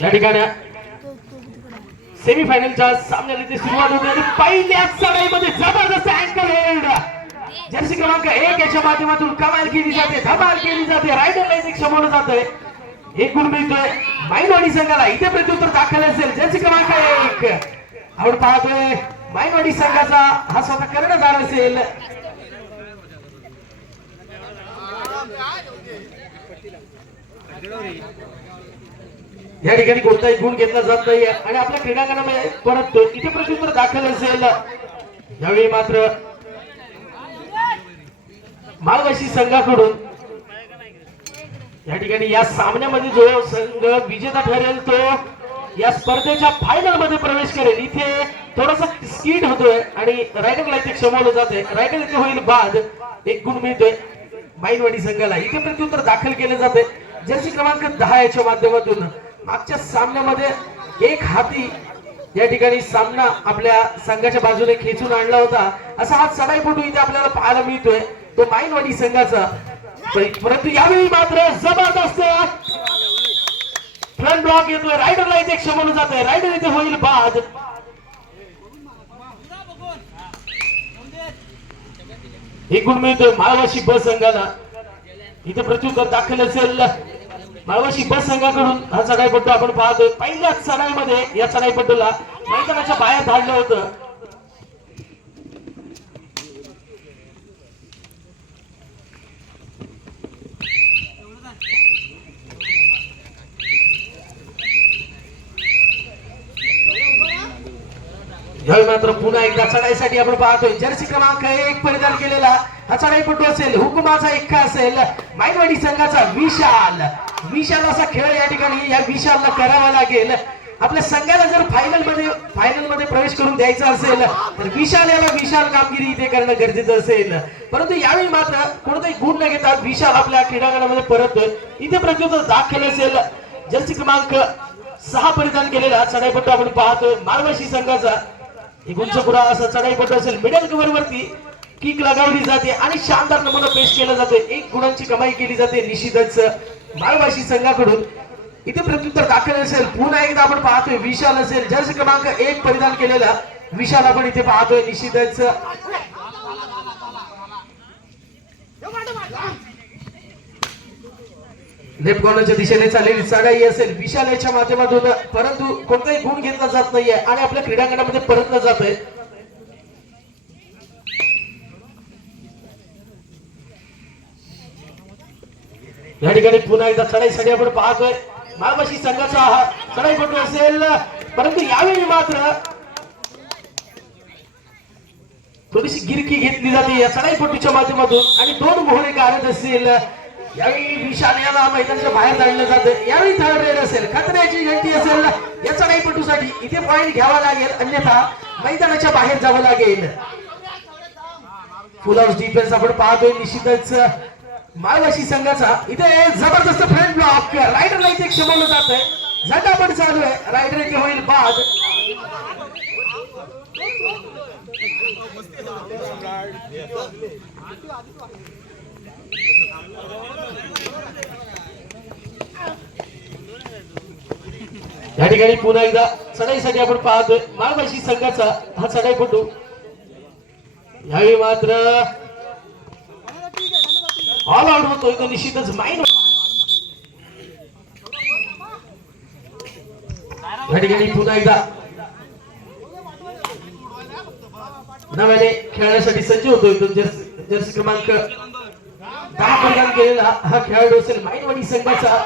या ठिकाणी सेमीफायनलच्या सामन्याला सुरुवात होते आणि पहिल्याच चढाईमध्ये जबरदस्त अँकल हेल्ड जर्सी क्रमांक एक याच्या माध्यमातून कमाल केली जाते धमाल केली जाते रायडर लाईन क्षमवलं जातंय. एक गुण मिळतोय. माईनवाडी संघाला इथे प्रत्युत्तर दाखल असेल. जर्सी क्रमांक एक. आपण पाहतोय माईनवाडी संघाचा हा स्वतः कर्णधार असेल. या ठिकाणी कोणताही गुण घेतला जात नाहीये आणि आपल्या क्रीडांगणामध्ये परत इथे प्रत्युत्तर दाखल असेल. यावेळी मात्र मालवाशी संघाकडून या ठिकाणी या सामन्यामध्ये जो संघ विजेता ठरेल तो या स्पर्धेच्या फायनलमध्ये प्रवेश करेल. इथे थोडासा स्कीट होतोय आणि रायडरला इथे क्षमवलं जाते. रायडर इथे होईल बाद. एक गुण मिळतोय. माईनवाडी संघाला इथे प्रत्युत्तर दाखल केले जाते जर्सी क्रमांक दहा याच्या माध्यमातून मागच्या सामन्यामध्ये एक हाती या ठिकाणी सामना आपल्या संघाच्या बाजूने खेचून आणला होता. असा हा चढाईपटू इथे आपल्याला पाहायला मिळतोय. तो माईनवाडी संघाचा. परंतु यावेळी मात्र जबरदस्त फ्रंट ब्लॉक येतोय. रायडरला इथे क्षमवलं जात. आहे रायडर इथे होईल बाद. एकूण गुण मिळतोय माळवाशी बस संघाला. इथे प्रत्युत्तर दाखल असेल. माळवाशी बस संघाकडून हा चढाईपट्टू आपण पाहतोय. पहिल्याच चढाईमध्ये या चढाईपट्टूला मैदानाच्या बाहेर धाडलं होतं. यावेळी मात्र पुन्हा एकदा चढाईसाठी आपण पाहतोय. जर्सी क्रमांक एक परिधान केलेला हा चढाईपटू असेल हुकुमाचा एक्का असेल. माईवाडी संघाचा विशाल. विशाल असा खेळ या ठिकाणी या विशालला करावा लागेल. आपल्या संघाला जर फायनलमध्ये फायनलमध्ये प्रवेश करून द्यायचा असेल तर विशाल याला विशाल कामगिरी इथे करणं गरजेचं असेल. परंतु यावेळी मात्र कोणताही गुण न घेता विशाल आपल्या क्रीडांगणामध्ये परततोय. इथे प्रत्युत्तर दाखल असेल. जर्सी क्रमांक सहा परिधान केलेला चढाईपट्टू आपण पाहतोय. मारवाशी संघाचा एक असं चढाई चढाईपट्टू असेल. मिडल कव्हर वरती किक लगावली जाते आणि शानदार नमुना पेश केला जातोय. एक गुणांची कमाई केली जाते निश्चितच मालवाशी संघाकडून. इथे प्रत्युत्तर दाखल असेल. पुन्हा एकदा आपण पाहतोय विशाल असेल. जर्सी क्रमांक एक परिधान केलेला विशाल आपण इथे पाहतोय निश्चितच. लेफ्ट दिशेने चाललेली चढाई असेल विशाल याच्या माध्यमातून परंतु कोणताही गुण घेतला जात नाहीये आणि आपल्या क्रीडांगणामध्ये परतलं जात आहे. या ठिकाणी पुन्हा एकदा चढाईसाठी आपण पाहतोय. माळवाशी संघाचा हा चढाईपटू असेल परंतु यावेळी मात्र थोडीशी गिरकी घेतली जाते या चढाईपटूच्या माध्यमातून. आणि दोन मोहरे गारत असतील यावेळी विशाल याला मैदानाच्या बाहेर जाणलं जातं. यावेळी थर्ड रेड असेल खतऱ्याची घंटी असेल याचा नाही पटूसाठी इथे पॉईंट घ्यावा लागेल. अन्यथा मैदानाच्या बाहेर जावं लागेल. फुल हाऊस डिफेन्स आपण पाहतोय निश्चितच. माळवाशी संघाचा इथे जबरदस्त फ्रंट ब्लॉक रायडरला इथे क्षमवलं जात आहे झटापट चालू आहे. रायडर इथे होईल बाद. ठिकाणी पुन्हा एकदा चढाईसाठी आपण पाहतोय. माळवाशी संघाचा हा चढाईपटू यावेळी मात्र ऑल आउट होतोय. तो निश्चितच माईन या ठिकाणी पुन्हा एकदा नव्याने खेळण्यासाठी सज्ज होतोय. तो जर्सी जर्सी क्रमांक दहा प्रदान केलेला हा खेळाडू असेल. माईनवाडी संघाचा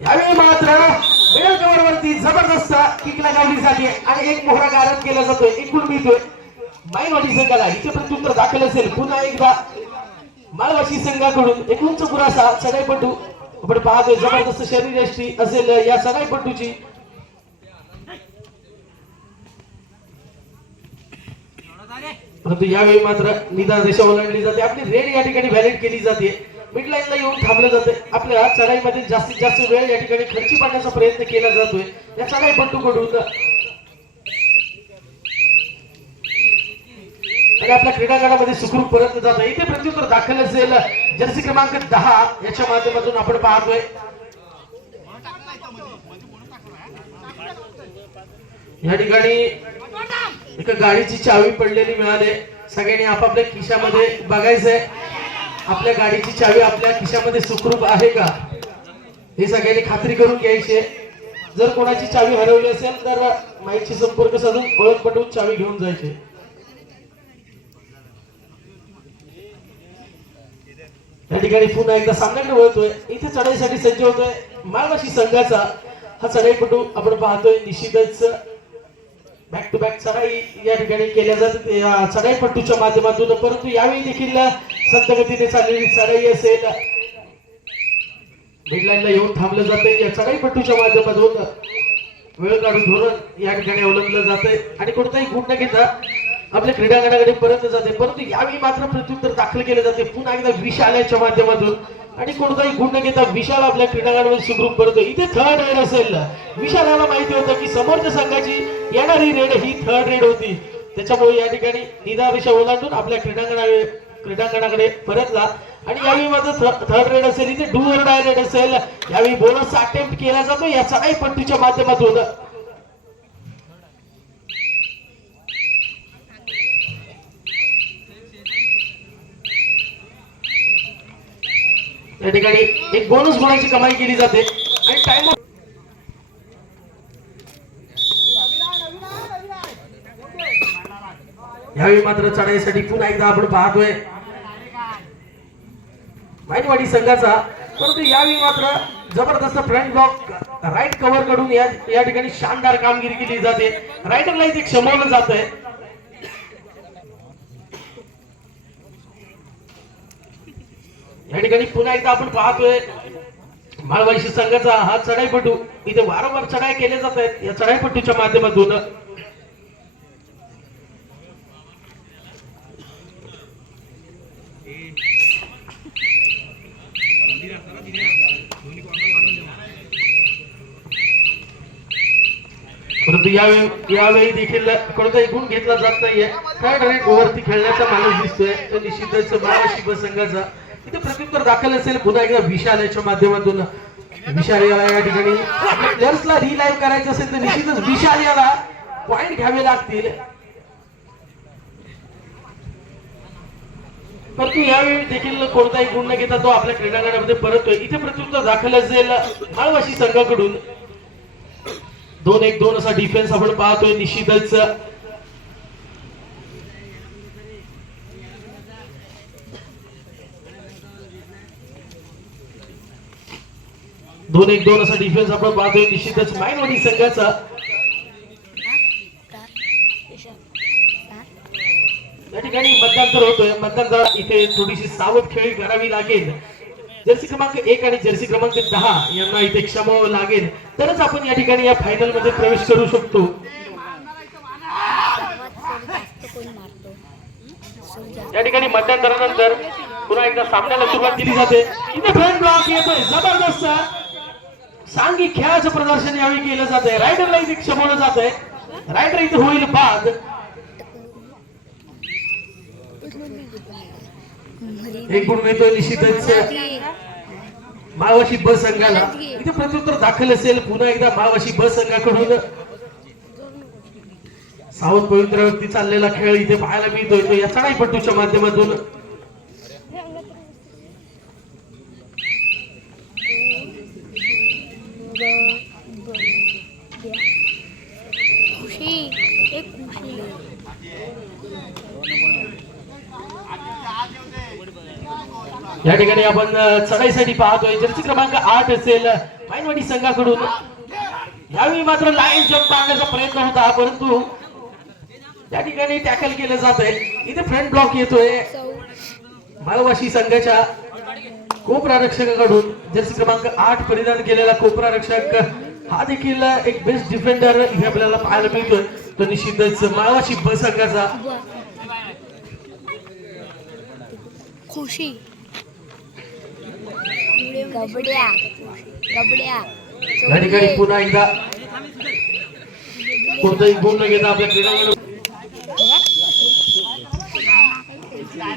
यावेळी मात्र मिडल वरती जबरदस्त किकला गावली जाते आणि एक मोहरा गारण केला जातोय एकूण मिळतोय. माईनवाडी संघाला हिचे प्रत्युत्तर दाखल असेल. पुन्हा एकदा मालवाशी संघाकडून एक उंच पुरासा चढाईपटू आपण पाहतोय. जबरदस्त शरीरयष्टी असेल या चढाईपटूची परंतु यावेळी मात्र निदान रेषा ओलांडली जाते. आपली रेड या ठिकाणी व्हॅलिड केली जाते. मिड लाईनला येऊन थांबलं जाते आपल्या चढाईमध्ये जास्तीत जास्त वेळ या ठिकाणी खर्ची पाडण्याचा प्रयत्न केला जातोय. या चढाईपटूकडून आणि आपल्या क्रीडांगणामध्ये सुखरूप परत जात आहे. इथे प्रत्युत्तर दाखल असेल. जर्सी क्रमांक दहा याच्या माध्यमातून आपण पाहतोय. या ठिकाणी एका गाडीची चावी पडलेली मिळाली. सगळ्यांनी आपापल्या खिशामध्ये बघायचंय. आपल्या गाडीची चावी आपल्या खिशामध्ये सुखरूप आहे का? हे सगळ्यांनी खात्री करून घ्यायची जर कोणाची चावी हरवली असेल तर माईकशी संपर्क साधून ओळख पटवून चावी घेऊन जायची. या ठिकाणी पुन्हा एकदा सामन्याकडे वळतोय इथे चढाईसाठी सज्ज होतोय माळवाशी संघाचा. हा चढाईपटू आपण पाहतोय निश्चितच बॅक टू बॅक चढाई या ठिकाणी केल्या जात या चढाईपट्टूच्या माध्यमातून. परंतु यावेळी देखील संतगतीने चाललेली चढाई असेल. मिडलाईनला येऊन थांबलं जाते या चढाईपट्टूच्या माध्यमातून वेळ काढून धोरण या ठिकाणी अवलंबलं जाते आणि कोणताही गुण न घेता आपल्या क्रीडांगणाकडे परत जाते. परंतु यावेळी मात्र प्रत्युत्तर दाखल केले जाते. पुन्हा एकदा विष आल्याच्या माध्यमातून आणि कोणताही गुण न घेता विशाल आपल्या क्रीडांगणावर सुखरूप करतो इथे थर्ड रेड असेल. विशालाला माहिती होतं की समोरच्या संघाची येणारी रेड ही थर्ड रेड होती. त्याच्यामुळे या ठिकाणी निधा ओलांडून आपल्या क्रीडांगणा क्रीडांगणाकडे परतला. आणि यावेळी माझं थर्ड रेड असेल. इथे डू डाय रेड असेल. यावेळी बोनस अटेम्प्ट केला जातो. या चढाई पट्टीच्या माध्यमातून या ठिकाणी एक बोनस गुणाची कमाई केली जाते. आणि टाइम यावेळी मात्र चढाईसाठी पुन्हा एकदा आपण पाहतोय. माईनवाडी संघाचा परंतु यावेळी मात्र जबरदस्त फ्रंट ब्लॉक राईट कव्हरकडून या या ठिकाणी शानदार कामगिरी केली जाते. रायडरला इथे क्षमवलं जात आहे या ठिकाणी पुन्हा एकदा आपण पाहतोय माळवाशी संघाचा हा चढाईपटू इथे वारंवार चढाई केले जात आहेत. या चढाईपटूच्या माध्यमातून परंतु यावेळी यावेळी देखील कोणताही गुण घेतला जात नाहीये. थर्ड रेट वरती खेळण्याचा माणूस दिसतोय. तो निश्चितच महाराष्ट्र संघाचा इथे प्रत्युत्तर दाखल असेल पुन्हा एकदा विशाल्याच्या माध्यमातून. विशाल याला या ठिकाणी प्लेयर्सला रिलाईव्ह करायचं असेल तर निश्चितच विशाल याला पॉइंट घ्यावे लागतील. परंतु यावेळी देखील कोणताही गुण न घेता तो आपल्या क्रीडांगणामध्ये परततोय. इथे प्रत्युत्तर दाखल असेल माळवाशी संघाकडून. दोन एक दोन असा डिफेन्स आपण पाहतोय. निश्चितच दोन एक दोन असा डिफेन्स आपण पाहतोय. निश्चितच मायनवाडी संघाचा या ठिकाणी मतदान तर होतोय. मतदान इथे थोडीशी सावध खेळी करावी लागेल. जर्सी क्रमांक एक आणि जर्सी क्रमांक दहा यांना इथे क्षमावं लागेल. तरच आपण या ठिकाणी या फायनलमध्ये प्रवेश करू शकतो. या ठिकाणी मतदान झाल्यानंतर पुन्हा एकदा सामन्याला सुरुवात केली जाते. इथे फ्रंट ब्लॉक येतोय. जबरदस्त. सांघिक खेळाचं प्रदर्शन यावेळी केलं जात आहे रायडरला इथे क्षमवलं जात आहे रायडर इथे होईल बाद. एक गुण मिळतोय निश्चितच. मावाशी ब संघाला. इथे प्रत्युत्तर दाखल असेल. पुन्हा एकदा मावाशी ब संघाकडून. सावध व्यक्ती चाललेला खेळ इथे पाहायला मिळतोय. तो या चढाईपट्टूच्या माध्यमातून. खुशी एक खुशी. या ठिकाणी आपण चढाईसाठी पाहतोय. जर्सी क्रमांक आठ असेल मायनवाडी संघाकडून. यावेळी मात्र लाईन जम्प मारण्याचा प्रयत्न होता परंतु त्या ठिकाणी टॅकल केलं जात आहे इथे फ्रंट ब्लॉक येतोय. चौ. माळवाशी संघाच्या कोपरा रक्षकाकडून जर्सी क्रमांक आठ परिधान केलेला कोपरा रक्षक हा देखील एक बेस्ट डिफेंडर हे आपल्याला पाहायला मिळतोय. तो निश्चितच माळवाशी ब संघाचा खुशी. गबड्या. गबड्या. या ठिकाणी पुन्हा एकदा कोणताही गुण न घेता आपल्या क्रीडांगण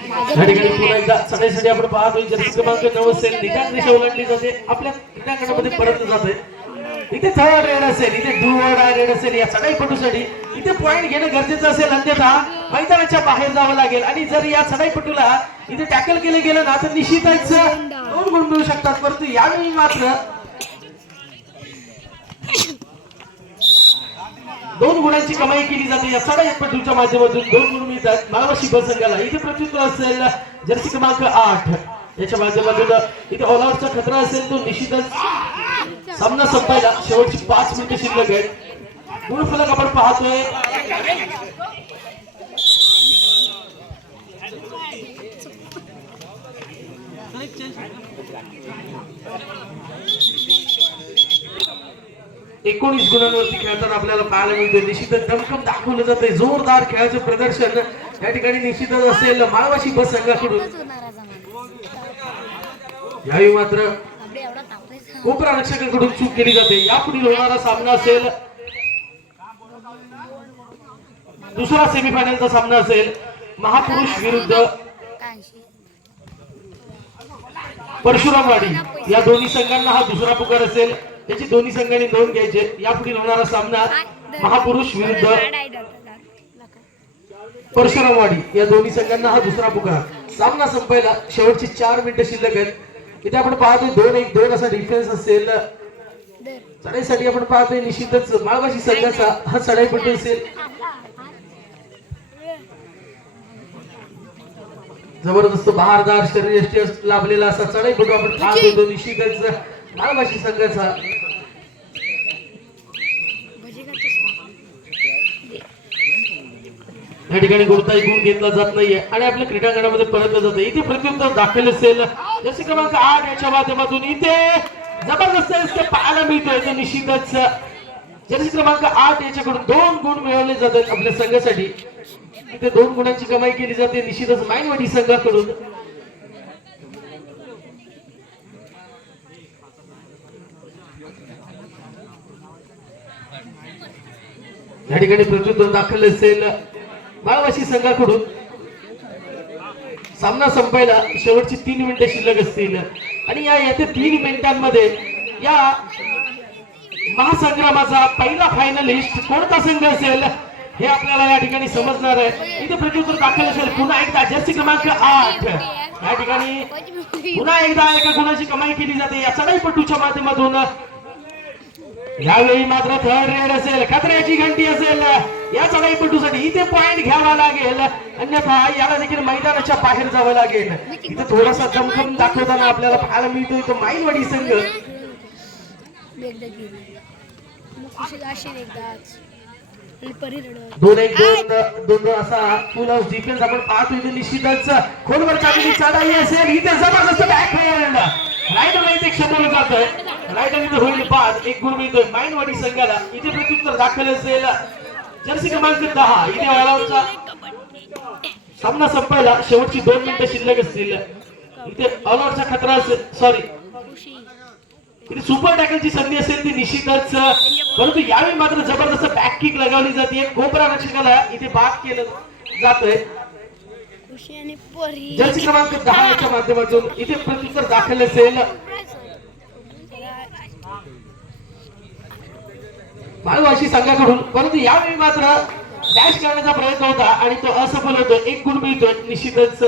या ठिकाणी पुन्हा एकदा आपण पाहतोय जर्सी क्रमांक नऊ असेल रेषा ओलांडली जाते. आपल्या परत जाते इथे थर्ड रेड असेल इथे डू रेड असेल या चढाईपटूसाठी इथे पॉईंट घेणं गरजेचं असेल. अन्यथा मैदानाच्या बाहेर जावं लागेल. आणि जर या चढाईपटूला इथे टॅकल केलं गेलं ना तर निश्चितच दोन गुण मिळू शकतात. परंतु यावेळी मात्र दोन गुणांची कमाई केली जाते. या चढाईपटूच्या माध्यमातून दोन गुण मिळतात. मालवाशी बसंगाला इथे प्रत्युत्तर असेल जर्सी क्रमांक आठ. याच्या माध्यमातून इथे ऑलआउटचा खतरा असेल तो निश्चितच सामना संपायला शेवटची पाच मिनिटं शिल्लक आहेत. गुणफलक आपण पाहतोय. एकोणीस गुणांवरती खेळताना आपल्याला पाहायला मिळते निश्चितच दमकम दाखवलं जाते जोरदार खेळाचं प्रदर्शन या ठिकाणी निश्चितच असेल. माळवाशी बस संघाकडून. यावेळी मात्र आपले चूक केली जाते. यापुढील होणारा सामना असेल. दुसरा सेमीफायनलचा सामना असेल. महापुरुष विरुद्ध परशुरामवाडी या दोन्ही संघांना हा दुसरा पुकार असेल. याची दोन्ही संघांनी नोंद घ्यायचे. यापुढील होणारा सामना महापुरुष विरुद्ध परशुरामवाडी. या दोन्ही संघांना हा दुसरा पुकार. सामना संपायला शेवटची चार मिनिटं शिल्लक आहेत. इथे आपण पाहतोय दोन एक दोन असा डिफेन्स असेल. चढाईसाठी आपण पाहतोय निश्चितच माळवाशी संघाचा हा चढाईपट्टू असेल. जबरदस्त बहारदार शरीर लाभलेला असा चढाईपटू आपण पाहतोय तो निश्चितच माळवाशी संघाचा. या ठिकाणी कोणताही गुण घेतला जात नाहीये. आणि आपल्या क्रीडांगणामध्ये परतलं जातं इथे प्रत्युत्तर दाखल असेल. जसे क्रमांक आठ याच्या माध्यमातून इथे जबरदस्त पाहायला मिळतोय. तो निश्चितच जर्सी क्रमांक आठ याच्याकडून दोन गुण मिळवले जातात आपल्या संघासाठी. इथे दोन गुणांची कमाई केली जाते. निश्चितच मायनवाडी संघाकडून. या ठिकाणी प्रत्युत्तर दाखल असेल. माळवाशी संघाकडून सामना संपायला शेवटची तीन मिनिटं शिल्लक असतील. आणि या येत्या तीन मिनिटांमध्ये या महासंग्रामाचा पहिला फायनलिस्ट कोणता संघ असेल हे आपल्याला या ठिकाणी समजणार आहे. इथे प्रत्युत्तर दाखल असेल. पुन्हा एकदा जर्सी क्रमांक आठ. या ठिकाणी पुन्हा एकदा एका गुणाची कमाई केली जाते. या चढाईपट्टूच्या माध्यमातून यावेळी मात्र थर्ड रेड असेल खतऱ्याची घंटी असेल या चढाईपट्टूसाठी इथे पॉइंट घ्यावा लागेल. अन्यथा याला देखील मैदानाच्या बाहेर जावं लागेल. इथे थोडासा दमखम दाखवताना आपल्याला पाहायला मिळतोय तो माईलवाडी संघ. दोन एक दोन दोन दोन असा फुल हाऊस डिफेन्स आपण पाहतोय इथे निश्चितच. खोलवर चाललेली चढाई असेल. इथे जबरदस्त बॅक राईट जातोय. राईट इथे होईल बाद. एक गुण मिळतोय. माईनवाडी संघाला. इथे प्रत्युत्तर दाखल असेल. जर्सी क्रमांक दहा. इथे ऑलआउटचा सामना संपायला शेवटची दोन मिनिटं शिल्लक असतील. इथे ऑलआउटचा खतरा असेल. सॉरी सुपर टॅकलची संधी असेल ती निश्चितच परंतु यावेळी मात्र जबरदस्त बॅक किक लगावली जाते. कोपरा रक्षकाला इथे बाद केलं जातंय. जर्सी क्रमांक दहा याच्या माध्यमातून इथे प्रत्युत्तर दाखल असेल. माळवाशी संघाकडून परंतु यावेळी मात्र डॅश करण्याचा प्रयत्न होता आणि तो असफल होतो. एक गुण मिळतोय निश्चितच.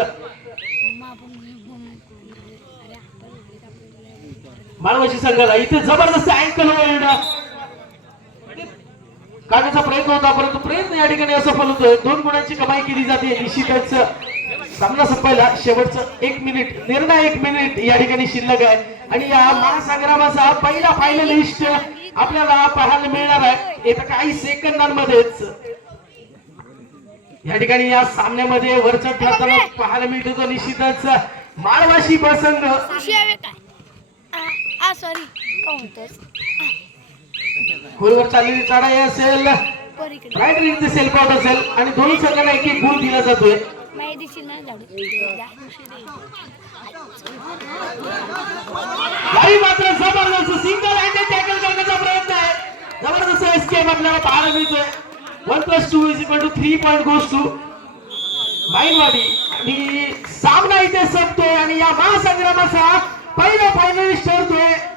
माळवाशी संघाला इथे जबरदस्त अँकल होईल काढण्याचा प्रयत्न होता परंतु प्रयत्न या ठिकाणी असफल होतोय. दोन गुणांची कमाई केली जाते निश्चितच. सामना संपायला शेवटचं एक मिनिट निर्णायक मिनिट या ठिकाणी शिल्लक आहे. आणि या महासंग्रामाचा पहिला फायनलिस्ट आपल्याला पाहायला मिळणार आहे. येत्या काही सेकंदांमध्येच. या ठिकाणी या सामन्यामध्ये वरच्या पाहायला मिळतो निश्चितच. माळवाशी प्रसंग आ- सॉरी का म्हणतोस खोलवर चाललेली चढाई असेल. परीकडे राईट विंग सेल्फ आउट असेल. आणि दोन्ही संघांना एक एक गुण दिला जातोय. माहिती दिसशील ना झाडू जा, खुशी रे. याही मात्र जबरदस्त सिंगल हँडेड टॅकल करण्याचा प्रयत्न आहे. जबरदस्त एस्केप आपल्याला पाहायला मिळतोय. One plus two is equal to three point goes to माईनवाडी. आणि सामना इथे संपतोय. आणि या महासंग्रामाचा 白了白了，小姐。